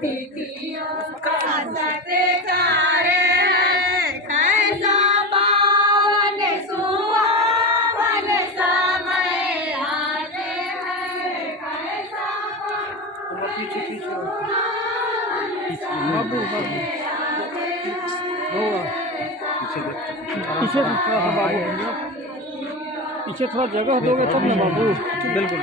अतिथियों का सत्कार है, कैसा पावन सुहावन समय आने है, कैसा पावन सुहावन समय आने पीछे थोड़ा जगह दोगे तब ना बाबू। बिल्कुल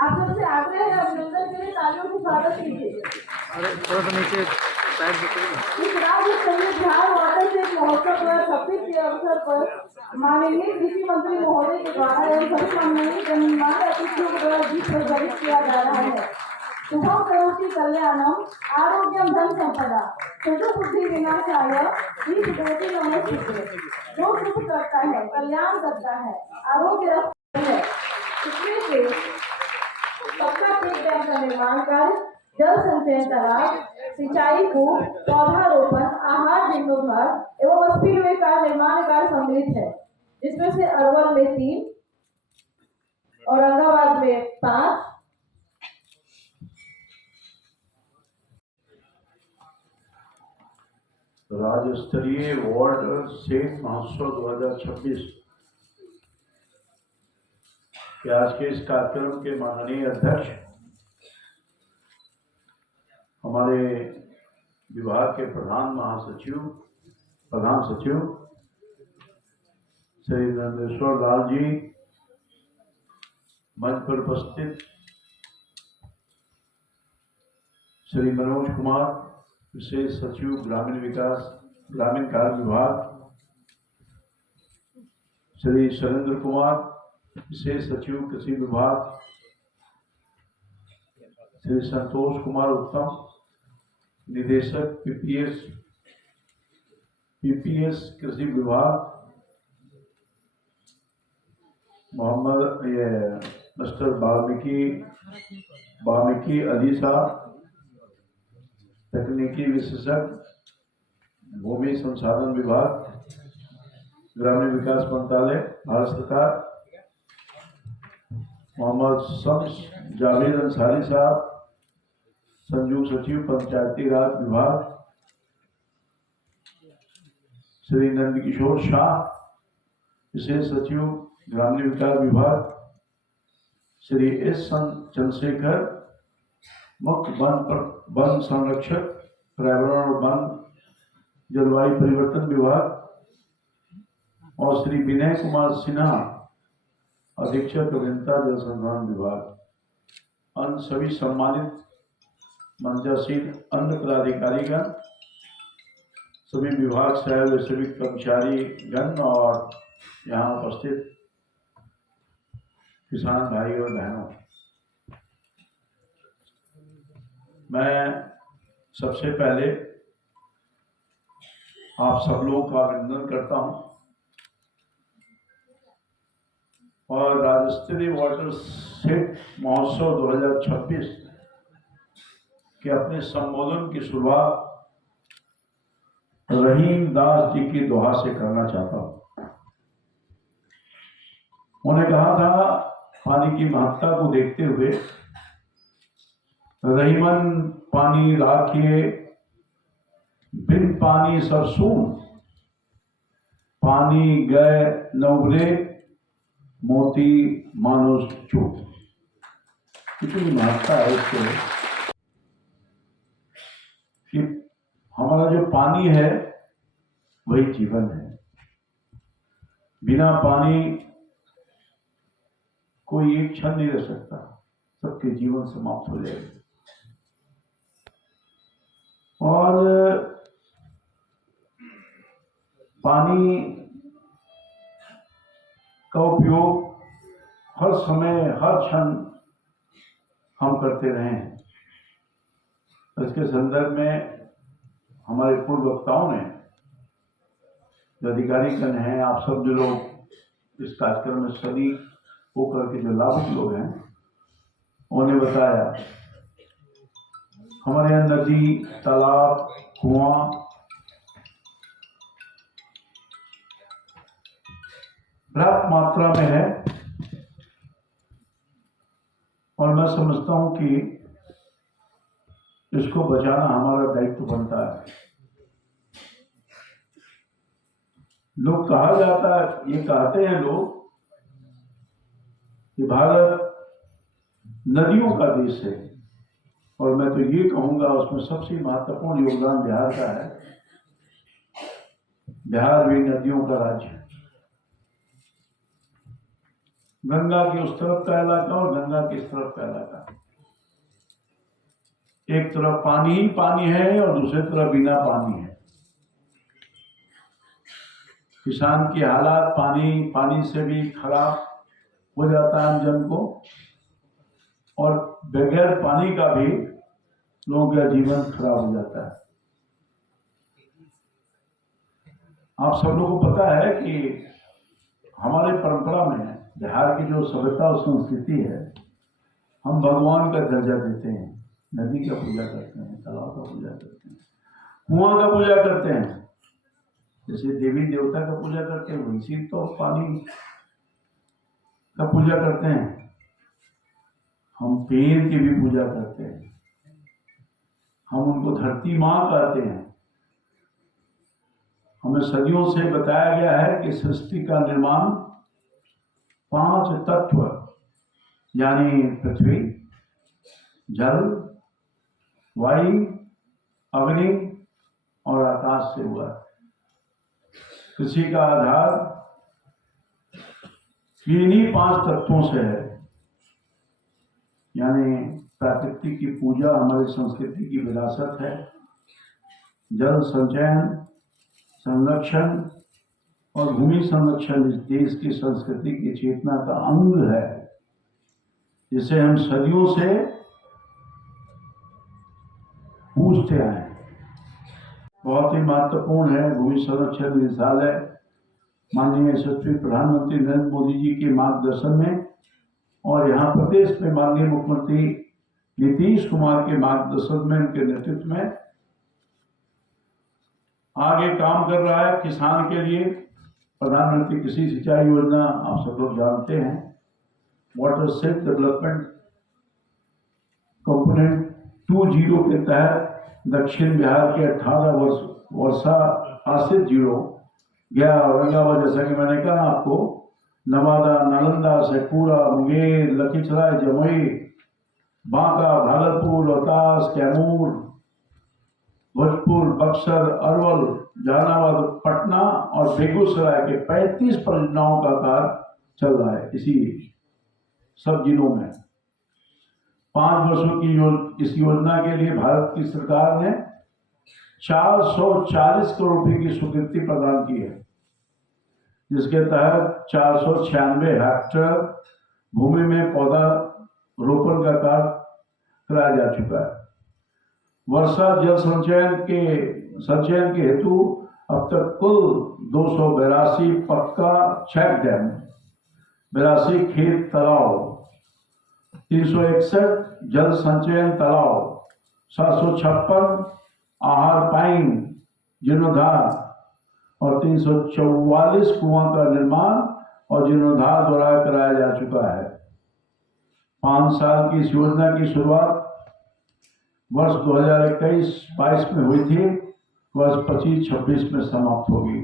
आप सबसे आग्रह है अभिनंदन के लिए तालियों से स्वागत कीजिए। अरे थोड़ा सा नीचे साइड इस राज्य संविधान वाटर से महोत्सव पर 26 के अवसर पर माननीय कृषि मंत्री महोदय के द्वारा एवं सभी माननीय गणमान्य अतिथियों द्वारा गीत प्रज्वलित किया जा रहा है। शुभम करोति कल्याणम आरोग्यम धन संपदा सुख बुद्धि विनाशाय ईश नमोस्तुते। जो सुख करता है, कल्याण करता है, आरोग्य रखता है, इसमें से सबका पेट डैम का निर्माण कर जल संचयन तालाब, सिंचाई कूप, पौधारोपण, आहार जीर्णोद्धार एवं स्पिलवे का निर्माण कार्य सम्मिलित है, जिसमें से अरवल में 3, औरंगाबाद में 5, राज्य स्तरीय वाटर सेहत महोत्सव 2026 के आज के इस कार्यक्रम के माननीय अध्यक्ष हमारे विभाग के प्रधान सचिव श्री नंदेश्वर लाल जी, मंच पर उपस्थित श्री मनोज कुमार, विशेष सचिव ग्रामीण कार्य विभाग, श्री शैलेंद्र कुमार, विशेष सचिव कृषि विभाग, श्री संतोष कुमार उत्तम, निदेशक पीपीएस कृषि विभाग, मिस्टर वाल्मीकि अली साहब, तकनीकी विशेषज्ञ भूमि संसाधन विभाग, ग्रामीण विकास मंत्रालय भारत सरकार, मोहम्मद शम्स जावेद अंसारी साहब, संयुक्त सचिव पंचायती राज विभाग, श्री नंदकिशोर शाह, विशेष सचिव ग्रामीण विकास विभाग, श्री एस चंद्रशेखर, मुख्य वन संरक्षक, पर्यावरण और वन जलवायु परिवर्तन विभाग, और श्री विनय कुमार सिन्हा, अधीक्षक अभियंता जल संसाधन विभाग। अन्य सभी सम्मानित मंचासीन अन्य पदाधिकारीगण, सभी विभाग से आए हुए सभी कर्मचारी गण और यहाँ उपस्थित किसान भाई और बहनों, मैं सबसे पहले आप सब लोगों का अभिनंदन करता हूं और राज्य स्तरीय वाटर सेहत महोत्सव 2026 के अपने संबोधन की शुरुआत रहीम दास जी की दोहा से करना चाहता हूं। उन्होंने कहा था, पानी की महत्ता को देखते हुए, रहीमन पानी राखिए बिन पानी सरसून, पानी गए न उबरे मोती मानुष चूक। कितनी महत्ता है इसके कि हमारा जो पानी है वही जीवन है। बिना पानी कोई एक क्षण नहीं रह सकता, सबके जीवन समाप्त हो जाएगा। और पानी का उपयोग हर समय हर क्षण हम करते रहे हैं। इसके संदर्भ में हमारे पूर्व वक्ताओं ने, जो अधिकारीगण हैं, आप सब जो लोग इस कार्यक्रम में शरीक होकर के जो लाभुक लोग हैं, उन्होंने बताया हमारे यहाँ नदी, तालाब, कुआं पर्याप्त मात्रा में है और मैं समझता हूं कि इसको बचाना हमारा दायित्व बनता है। लोग कहा जाता है, ये कहते हैं लोग कि भारत नदियों का देश है, और मैं तो ये कहूंगा उसमें सबसे महत्वपूर्ण योगदान बिहार का है। बिहार भी नदियों का राज्य है। गंगा के उस तरफ का इलाका और गंगा के इस तरफ का इलाका, एक तरफ पानी ही पानी है और दूसरी तरफ बिना पानी है। किसान की हालात पानी से भी खराब हो जाता है जन को, और बगैर पानी का भी लोगों का जीवन खराब हो जाता है। आप सब लोगों को पता है कि हमारे परंपरा में बिहार की जो सभ्यता और संस्कृति है, हम भगवान का दर्जा देते हैं। नदी का पूजा करते हैं, तालाब का पूजा करते हैं, कुआं का पूजा करते हैं। जैसे देवी देवता का पूजा करते हैं, वैसे तो पानी का पूजा करते हैं। हम पेड़ की भी पूजा करते हैं, हम उनको धरती माँ कहते हैं। हमें सदियों से बताया गया है कि सृष्टि का निर्माण 5 तत्व यानी पृथ्वी, जल, वायु, अग्नि और आकाश से हुआ है। कृषि का आधार इन्हीं 5 तत्वों से है। यानी प्रकृति की पूजा हमारी संस्कृति की विरासत है। जल संचयन, संरक्षण और भूमि संरक्षण इस देश की संस्कृति की चेतना का अंग है, जिसे हम सदियों से पूछते आए। बहुत ही महत्वपूर्ण है भूमि संरक्षण निदेशालय माननीय यशस्वी प्रधानमंत्री नरेंद्र मोदी जी के मार्गदर्शन में और यहाँ प्रदेश में माननीय मुख्यमंत्री नीतीश कुमार के मार्गदर्शन में, उनके नेतृत्व में आगे काम कर रहा है। किसान के लिए प्रधानमंत्री कृषि सिंचाई योजना आप सब लोग जानते हैं। वाटर सेल्फ डेवलपमेंट कंपोनेंट 2.0 के तहत दक्षिण बिहार के 18 वर्षा आश्रित जिलों गया, औरंगाबाद, जैसा कि मैंने कहा आपको, नवादा, नालंदा, शेखपुरा, मुंगेर, लखीसराय, जमुई, बांका, भागलपुर, रोहतास, कैमूर, भोजपुर, बक्सर, अरवल, जहानाबाद, पटना और बेगूसराय के 35 परियोजनाओं का कार्य चल रहा है इसी सब जिलों में। 5 वर्षों की इस योजना के लिए भारत की सरकार ने 440 करोड़ रुपए की स्वीकृति प्रदान की है, जिसके तहत 496 हेक्टेयर भूमि में पौधा रोपण का कार्य कराया जा चुका है। वर्षा जल संचयन के हेतु अब तक कुल 282 पक्का चेक डैम, 82 खेत तालाब, 361 जल संचयन तालाब, 756 आहार पाइन जीर्णोद्धार और 344 कुआं का निर्माण और जीर्णोद्धार द्वारा कराया जा चुका है। 5 साल की इस योजना की शुरुआत वर्ष 2021-22 में हुई थी, वर्ष 25-26 में समाप्त होगी।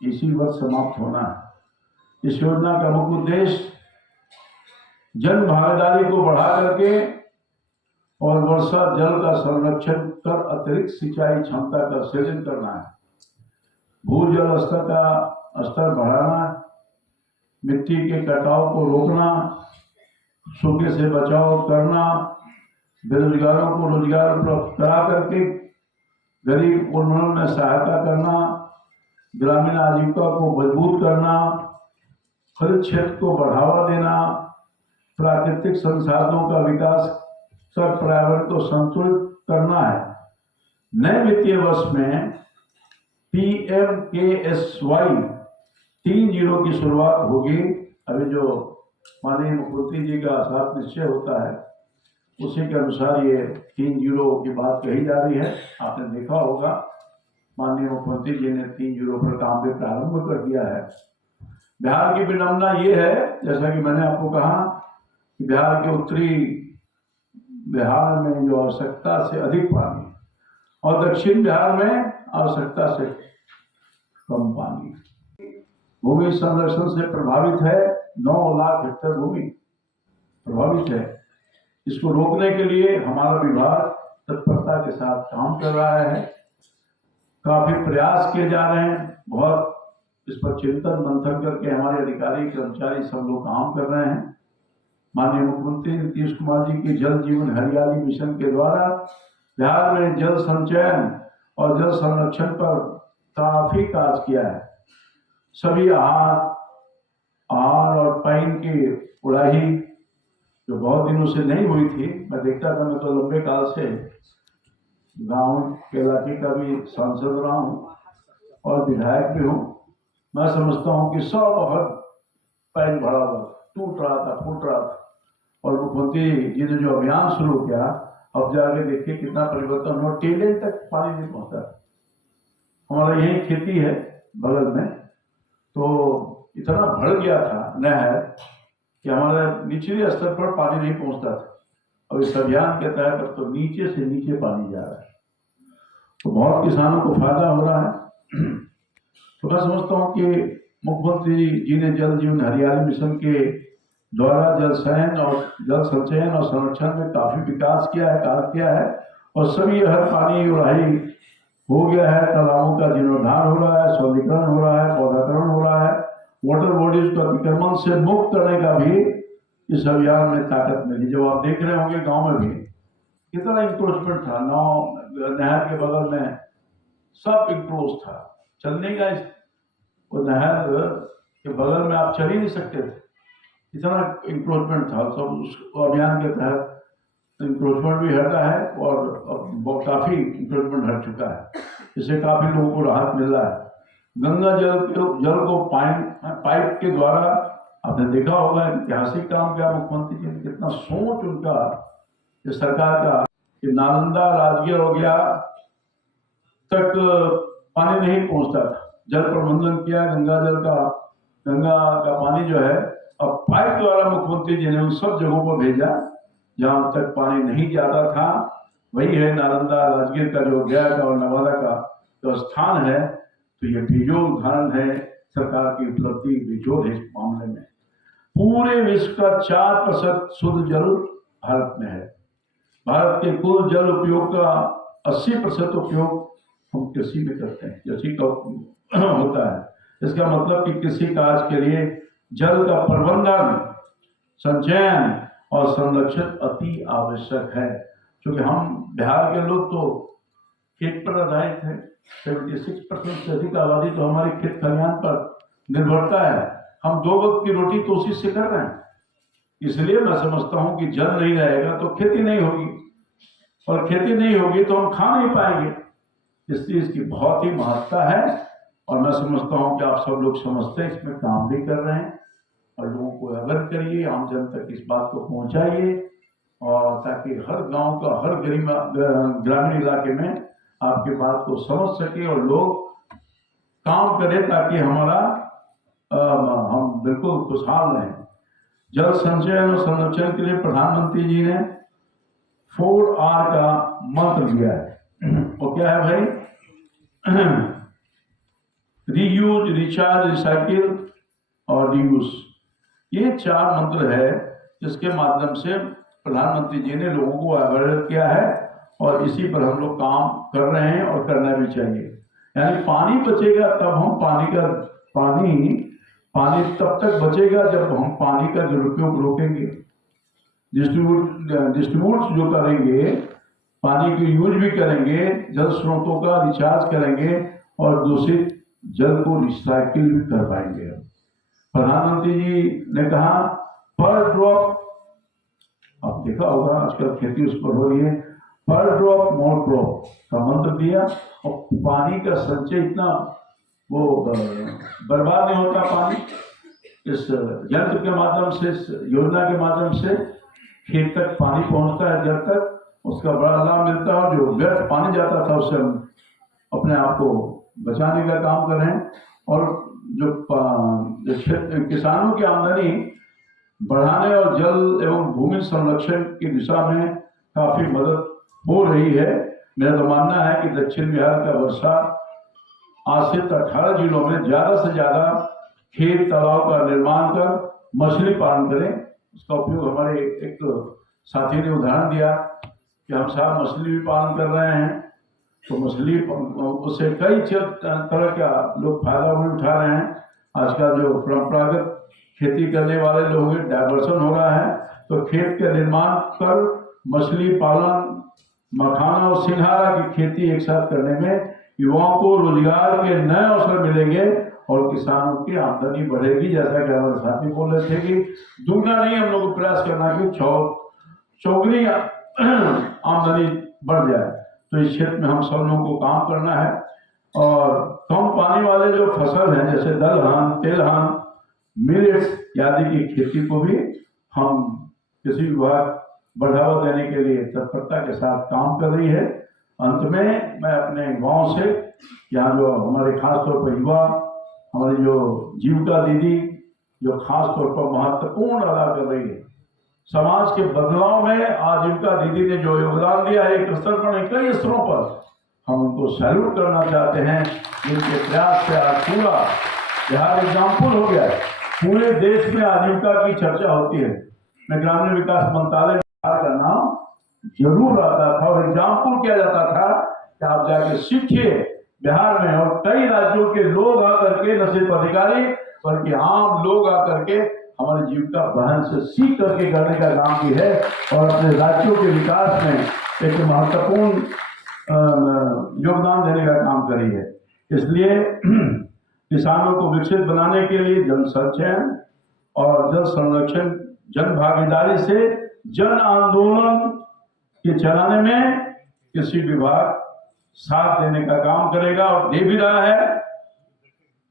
इसी वर्ष समाप्त होना है। इस योजना का मुख्य उद्देश्य जन भागीदारी को बढ़ा करके और वर्षा जल का संरक्षण कर अतिरिक्त सिंचाई क्षमता का सृजन करना है। भूजल स्तर बढ़ाना, मिट्टी के कटाव को रोकना, सूखे से बचाव करना, बेरोजगारों को रोजगार उपलब्ध करा करके गरीब उन्मूलन में सहायता करना, ग्रामीण आजीविका को मजबूत करना, हरित क्षेत्र को बढ़ावा देना, प्राकृतिक संसाधनों का विकास कर पर्यावरण को संतुलित करना है। नए वित्तीय वर्ष में PMKSY 3.0 की शुरुआत होगी। अभी जो माननीय मुख्यमंत्री जी का साथ निश्चय होता है उसी के अनुसार ये 3.0 की बात कही जा रही है। आपने देखा होगा माननीय मुख्यमंत्री जी ने 3.0 पर काम भी प्रारंभ कर दिया है। बिहार की विडंबना ये है, जैसा कि मैंने आपको कहा कि बिहार के उत्तरी बिहार में जो आवश्यकता से अधिक पानी और दक्षिण बिहार में आवश्यकता से कम पानी, भूमि संरक्षण से प्रभावित है। 9 लाख हेक्टेयर भूमि प्रभावित है। इसको रोकने के लिए हमारा विभाग तत्परता के साथ काम कर रहा है। काफी प्रयास किए जा रहे हैं। बहुत इस पर चिंतन मंथन करके हमारे अधिकारी कर्मचारी सब लोग काम कर रहे हैं। माननीय मुख्यमंत्री नीतीश कुमार जी के जल जीवन हरियाली मिशन के द्वारा बिहार में जल संचयन और जल संरक्षण पर काफी कार्य किया है। सभी आहार और पाइन की उड़ाही जो बहुत दिनों से नहीं हुई थी, मैं देखता था, मैं तो लंबे काल से गांव के इलाके का भी सांसद रहा हूँ और विधायक भी हूँ। मैं समझता हूँ कि सब हर पैन भरा हुआ टूट रहा था, फूट रहा था, और मुख्यमंत्री जी ने जो अभियान शुरू किया, अब जाके देखिए कितना परिवर्तन हुआ। टेलेंट तक पानी नहीं पहुंचा। हमारा यही खेती है बगल में, तो इतना बढ़ गया था नहर कि हमारे निचले स्तर पर पानी नहीं पहुंचता था। अब इस अभियान के तहत अब तो नीचे से नीचे पानी जा रहा है, तो बहुत किसानों को फायदा हो रहा है। तो मैं समझता हूँ कि मुख्यमंत्री जी ने जल जीवन हरियाली मिशन के द्वारा जल संचयन और संरक्षण में काफी विकास किया है, कार्य किया है, और सभी हर पानी उड़ाही हो गया है। तालाबों का जीर्णोद्धार हो रहा है, सौंदर्यीकरण हो रहा है, पौधाकरण हो रहा है। वाटर बॉडीज को अतिक्रमण से मुक्त करने का भी इस अभियान में ताकत मिली। जब आप देख रहे होंगे गांव में भी कितना इंक्रोचमेंट था, नहर के बगल में सब इंक्रोच था, चलने का वो नहर के बगल में आप चल ही नहीं सकते थे, इतना इंक्रोचमेंट था। सब उस अभियान के तहत इंक्रोचमेंट भी हटा है और अब काफी इंक्रोचमेंट हट चुका है। इससे काफी लोगों को राहत मिल रहा है। गंगा जल को पाइप के द्वारा आपने देखा होगा, ऐतिहासिक काम किया मुख्यमंत्री जी ने, कितना सोच उनका इस सरकार का कि नालंदा राजगीर हो गया तक पानी नहीं पहुंचता था। जल प्रबंधन किया, गंगा का पानी जो है अब पाइप द्वारा मुख्यमंत्री जी ने उन सब जगहों पर भेजा जहां तक पानी नहीं जाता था। वही है नालंदा राजगीर का जो गया का और नवादा का जो स्थान है। तो ये बेजोड़ उदाहरण है, सरकार की उपलब्धि बेजोड़ है। इस मामले में पूरे विश्व का 4% शुद्ध जल भारत में है। भारत के कुल जल उपयोग का 80% उपयोग हम कृषि में करते हैं, कृषि का होता है। इसका मतलब कि कृषि कार्य के लिए जल का प्रबंधन, संचयन और संरक्षण अति आवश्यक है। क्योंकि हम बिहार के लोग तो खेत पर आधारित है। 76% से अधिक आबादी तो हमारी खेत खलिहान पर निर्भरता है। हम 2 वक्त की रोटी तो उसी से कर रहे हैं। इसलिए मैं समझता हूं कि जल नहीं रहेगा तो खेती नहीं होगी, और खेती नहीं होगी तो हम खा नहीं पाएंगे। इसलिए इसकी बहुत ही महत्ता है, और मैं समझता हूं कि आप सब लोग समझते हैं, इसमें काम भी कर रहे हैं, और लोगों को अवगत करिए, आम जन तक इस बात को पहुंचाइए, और ताकि हर गांव का हर ग्रामीण इलाके में आपकी बात को समझ सके और लोग काम करें, ताकि हम बिल्कुल खुशहाल रहें। जल संचयन और संरक्षण के लिए प्रधानमंत्री जी ने 4R का मंत्र दिया है। वो क्या है भाई? रीयूज, रिचार्ज, रिसाइकिल और रीयूज। ये 4 मंत्र है जिसके माध्यम से प्रधानमंत्री जी ने लोगों को अवगत किया है, और इसी पर हम लोग काम कर रहे हैं और करना भी चाहिए। यानी पानी बचेगा तब हम पानी तब तक बचेगा जब हम पानी का दुरुपयोग रोकेंगे, डिस्ट्रीब्यूट जो करेंगे, पानी की यूज भी करेंगे, जल स्रोतों का रिचार्ज करेंगे और दूषित जल को रिसाइकिल भी कर पाएंगे। प्रधानमंत्री जी ने कहा पर ड्रॉप, आप देखा होगा आजकल खेती उस पर हो रही है, पर ड्रॉप मोर ड्रॉप का मंत्र दिया, और पानी का संचय इतना वो बर्बाद नहीं होता पानी, इस यंत्र के माध्यम से, इस योजना के माध्यम से खेत तक पानी पहुंचता है, जब तक उसका बड़ा लाभ मिलता है। और जो व्यर्थ पानी जाता था उससे हम अपने आप को बचाने का काम कर रहे हैं, और जो किसानों की आमदनी बढ़ाने और जल एवं भूमि संरक्षण की दिशा में काफी मदद हो रही है। मेरा तो मानना है कि दक्षिण बिहार का वर्षा आश्रित 18 जिलों में ज्यादा से ज्यादा खेत तालाब का निर्माण कर मछली पालन करें। उसका उपयोग हमारे एक साथी ने उदाहरण दिया कि हम साहब मछली भी पालन कर रहे हैं, तो मछली उससे कई तरह का लोग फायदा भी उठा रहे हैं। आजकल जो परंपरागत खेती करने वाले लोग हैं, डायवर्सन हो रहा है, तो खेत के निर्माण कर मछली पालन, मखाना और सिंघाड़ा की खेती एक साथ करने में युवाओं को रोजगार के नए अवसर मिलेंगे और किसानों की आमदनी बढ़ेगी। जैसा कि हमारे साथी बोल रहे थे कि दुगना नहीं, हम लोग को प्रयास करना कि चौगुनी आमदनी बढ़ जाए। तो इस क्षेत्र में हम सब लोगों को काम करना है, और कम पानी वाले जो फसल हैं जैसे दलहन, तेलहन, मिलेट्स आदि की खेती को भी हम कृषि विभाग बढ़ावा देने के लिए तत्परता के साथ काम कर रही है। अंत में मैं अपने युवाओं से, यहाँ जो हमारे खासतौर पर युवा, हमारी जो जीविका दीदी जो खासतौर पर महत्वपूर्ण अदा कर रही है समाज के बदलाव में, आजीविका दीदी ने जो योगदान दिया है एक स्तर पर, कई स्तरों पर, हम उनको सैल्यूट करना चाहते हैं। जिनके प्रयास से आज पूरा बिहार एग्जाम्पल हो गया है, पूरे देश में आजीविका की चर्चा होती है। मैं ग्रामीण विकास मंत्रालय का नाम जरूर आता था और एग्जाम्पल किया जाता था कि आप जाके सीखिए बिहार में, और कई राज्यों के लोग आकर के, न सिर्फ अधिकारी बल्कि आम लोग आकर के हमारी जीविका बहन से सीख करके करने का काम भी है, और अपने राज्यों के विकास में एक महत्वपूर्ण योगदान देने का काम करी है। इसलिए किसानों को विकसित बनाने के लिए जल संचयन और जल संरक्षण, जन भागीदारी से जन आंदोलन के चलाने में कृषि विभाग साथ देने का काम करेगा, और दे भी रहा है।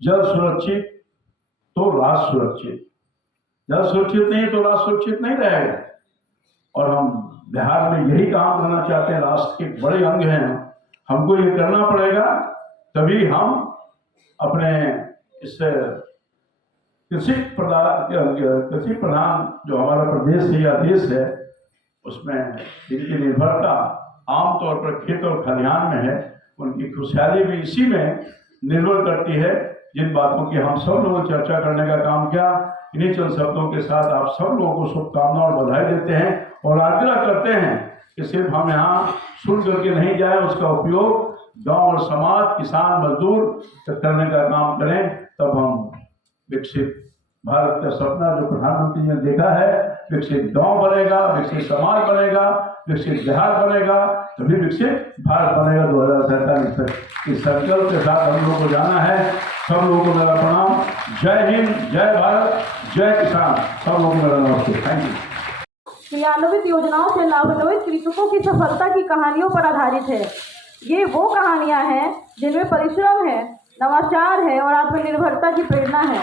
जल सुरक्षित तो राष्ट्र सुरक्षित, जल सुरक्षित नहीं तो राष्ट्र सुरक्षित नहीं रहेगा। और हम बिहार में यही काम करना चाहते हैं, राष्ट्र के बड़े अंग हैं, हमको ये करना पड़ेगा, तभी हम अपने इस कृषि प्रधान जो हमारा प्रदेश है या देश है, उसमें जिनकी निर्भरता आमतौर पर खेत और खलिहान में है, उनकी खुशहाली भी इसी में निर्भर करती है। जिन बातों की हम सब लोगों चर्चा करने का काम किया, इन्हीं चंद शब्दों के साथ आप सब लोगों को शुभकामनाएं और बधाई देते हैं, और आग्रह करते हैं कि सिर्फ हम यहाँ सुन करके नहीं जाए, उसका उपयोग गांव और समाज, किसान, मजदूर करने का काम करें। तब हम विकसित भारत का सपना जो प्रधानमंत्री ने देखा है, विकसित गांव बनेगा, विकसित समाज बनेगा, विकसित बिहार बनेगा, तभी विकसित भारत बनेगा 2047 तक। इस संकल्प के साथ हम लोगों को जाना है। सब लोगों को मेरा प्रणाम। जय हिंद, जय भारत, जय किसान। सब लोगों को मेरा नमस्ते। Thank you. क्रियान्वित योजनाओं से लाभान्वित कृषकों की सफलता की कहानियों पर आधारित है। ये वो कहानियां हैं जिनमें परिश्रम है, नवाचार है और आत्मनिर्भरता की प्रेरणा है।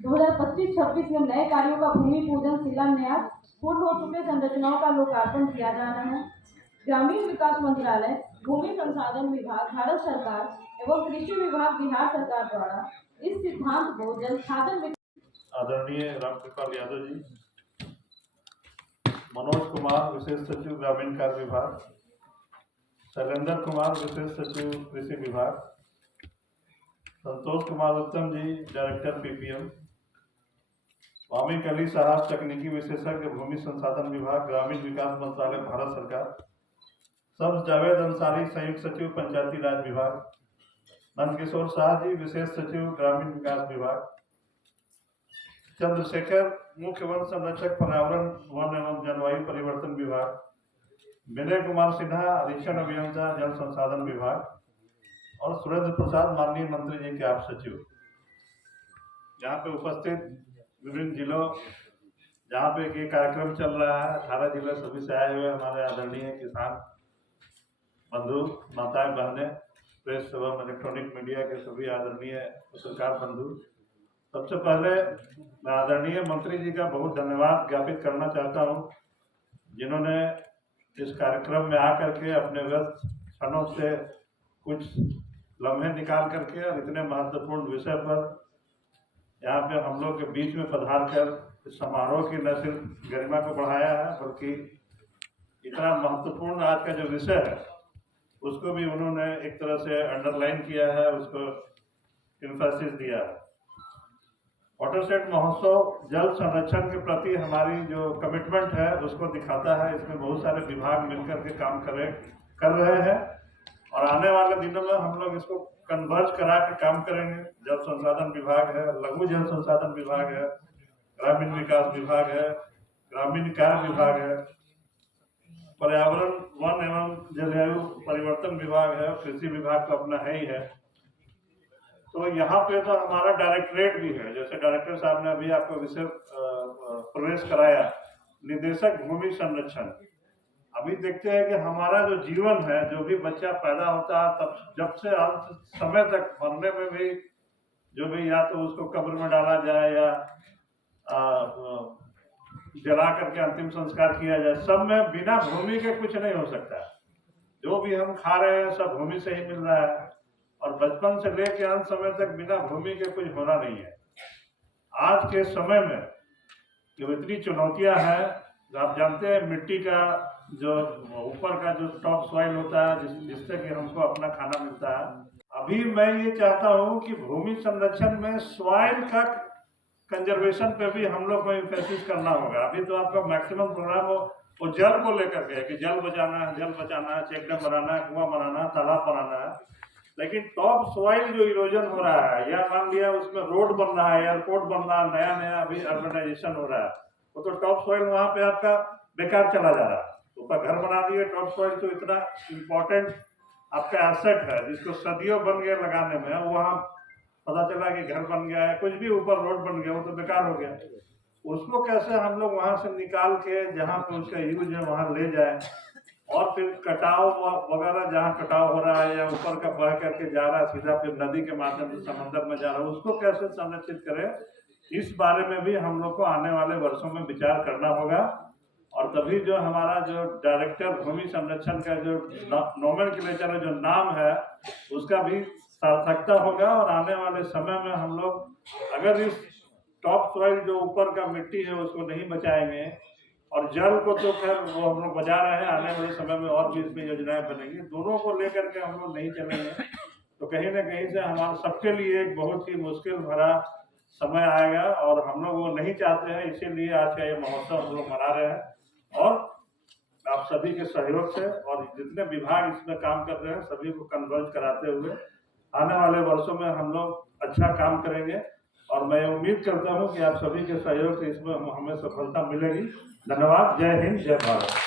2025-26 में नए कार्यों का भूमि पूजन, शिलान्यास, पूर्ण हो चुके संरचनाओं का लोकार्पण किया जा रहा है। ग्रामीण विकास मंत्रालय, भूमि संसाधन विभाग भारत सरकार एवं कृषि विभाग बिहार सरकार द्वारा इस सिद्धांत को जल साधन आदरणीय रामकृपाल यादव जी, मनोज कुमार विशेष सचिव ग्रामीण कार्य विभाग, शैलेंद्र कुमार विशेष सचिव कृषि विभाग, संतोष कुमार उत्तम जी डायरेक्टर पीपीएम, वामिक अली साहब तकनीकी विशेषज्ञ भूमि संसाधन विभाग ग्रामीण विकास मंत्रालय भारत सरकार, सब्ज जावेद अंसारी संयुक्त सचिव पंचायती राज विभाग, नंदकिशोर शाह जी विशेष सचिव ग्रामीण विकास विभाग, चंद्रशेखर मुख्य वन संरक्षक पर्यावरण वन एवं जलवायु परिवर्तन विभाग, विनय कुमार सिन्हा, अधीक्षण अभियंता जल संसाधन विभाग, और सुरेंद्र प्रसाद, माननीय मंत्री जी के आप सचिव। यहाँ पे उपस्थित विभिन्न जिलों जहाँ पे ये कार्यक्रम चल रहा है, 18 जिले सभी से आए हुए हमारे आदरणीय किसान बंधु, माताएं, बहनें, प्रेस एवं इलेक्ट्रॉनिक मीडिया के सभी आदरणीय पत्रकार बंधु, सबसे पहले मैं आदरणीय मंत्री जी का बहुत धन्यवाद ज्ञापित करना चाहता हूँ, जिन्होंने इस कार्यक्रम में आकर के अपने व्यस्त क्षणों से कुछ लम्हे निकाल करके और इतने महत्वपूर्ण विषय पर यहाँ पे हम लोग के बीच में पधार कर इस समारोह की न सिर्फ गरिमा को बढ़ाया है, बल्कि इतना महत्वपूर्ण आज का जो विषय है उसको भी उन्होंने एक तरह से अंडरलाइन किया है, उसको एम्फेसिस दिया है। वाटरशेड महोत्सव जल संरक्षण के प्रति हमारी जो कमिटमेंट है उसको दिखाता है। इसमें बहुत सारे विभाग मिलकर के काम कर रहे हैं और आने वाले दिनों में हम लोग इसको कन्वर्ज करा के काम करेंगे। जल संसाधन विभाग है, लघु जल संसाधन विभाग है, ग्रामीण विकास विभाग है, ग्रामीण कार्य विभाग है, पर्यावरण वन एवं जलवायु परिवर्तन विभाग है, कृषि विभाग तो अपना है ही है। तो यहाँ पे तो हमारा डायरेक्टरेट भी है, जैसे डायरेक्टर साहब ने अभी आपको विषय प्रवेश कराया, निदेशक भूमि संरक्षण। अभी देखते हैं कि हमारा जो जीवन है, जो भी बच्चा पैदा होता है तब जब से अंत समय तक मरने में भी जो भी या तो उसको कब्र में डाला जाए या जला करके अंतिम संस्कार किया जाए, सब में बिना भूमि के कुछ नहीं हो सकता। जो भी हम खा रहे हैं सब भूमि से ही मिल रहा है और बचपन से लेकर अंत समय तक बिना भूमि के कुछ होना नहीं है। आज के समय में जो इतनी चुनौतियां हैं, आप जानते हैं मिट्टी का जो ऊपर का जो टॉप सॉइल होता है जिससे कि हमको अपना खाना मिलता है। अभी मैं ये चाहता हूँ कि भूमि संरक्षण में सॉइल का कंजर्वेशन पे भी हम लोग को एम्फेसिस करना होगा। अभी तो आपका मैक्सिमम प्रोग्राम वो जल को लेकर के है कि जल बचाना है, चेक डैम बनाना है, कुआं बनाना है, तालाब बनाना है, लेकिन टॉप सॉइल जो इरोजन हो रहा है या मान लिया उसमें रोड बन रहा है, एयरपोर्ट बन रहा है, नया अभी अर्बनाइजेशन हो रहा है, वो तो टॉप सॉइल वहाँ पे आपका बेकार चला जा रहा है। ऊपर घर बना दिए, टॉप सॉइल तो इतना इम्पोर्टेंट आपका एसेट है जिसको सदियों बन गया लगाने में, वहाँ पता चला कि घर बन गया है, कुछ भी ऊपर रोड बन गया, वो तो बेकार हो गया। उसको कैसे हम लोग वहां से निकाल के जहाँ पे उसका यूज है वहां ले जाए और फिर कटाव वगैरह जहाँ कटाव हो रहा है या ऊपर का बह करके जा रहा है सीधा फिर नदी के माध्यम से समंदर में जा रहा है, उसको कैसे संरक्षित करें, इस बारे में भी हम लोग को आने वाले वर्षों में विचार करना होगा। और तभी जो हमारा जो डायरेक्टर भूमि संरक्षण का जो नोमेनक्लेचर जो नाम है उसका भी सार्थकता होगा और आने वाले समय में हम लोग अगर इस टॉप सॉइल जो ऊपर का मिट्टी है उसको नहीं बचाएंगे और जल को तो खैर वो हम लोग बचा रहे हैं, आने वाले समय में और भी इसमें योजनाएं बनेंगी, दोनों को लेकर के हम लोग नहीं चलेंगे तो कहीं ना कहीं से हमारे सबके लिए एक बहुत ही मुश्किल भरा समय आएगा और हम लोग वो नहीं चाहते हैं। इसीलिए आज का ये महोत्सव हम लोग मना रहे हैं और आप सभी के सहयोग से और जितने विभाग इसमें काम कर रहे हैं सभी को कन्वर्ज कराते हुए आने वाले वर्षों में हम लोग अच्छा काम करेंगे और मैं उम्मीद करता हूं कि आप सभी के सहयोग से इसमें हमें सफलता मिलेगी। धन्यवाद। जय हिंद, जय भारत।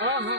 हाँ हाँ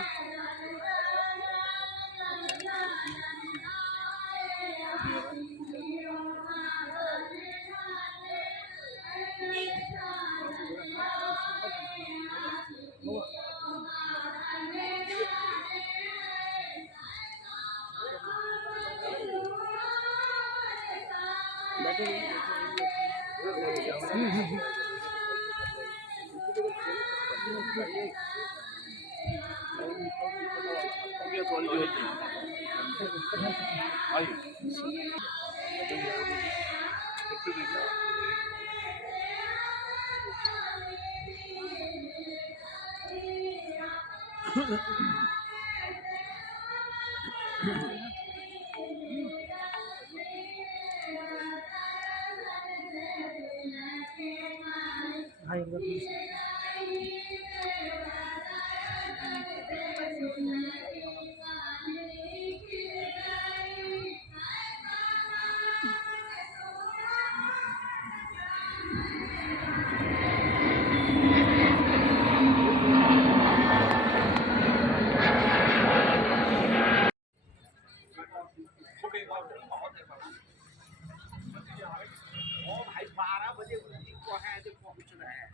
भाई वहाँ जो पहुँच रहे हैं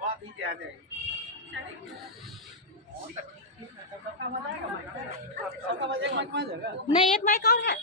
वह भी जा रहे हैं। नहीं, एक माइक और है।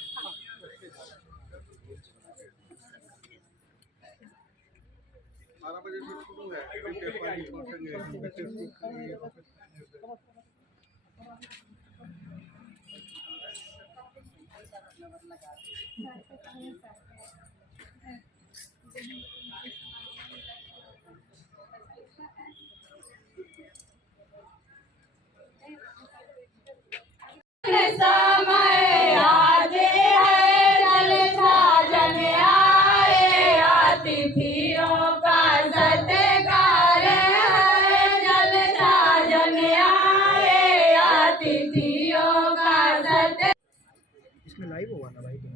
समय आज है जल साजन आए अतिथियों का सत्कार है जल साजन आए अतिथियों का सत्कार। इसमें लाइव होगा ना भाई?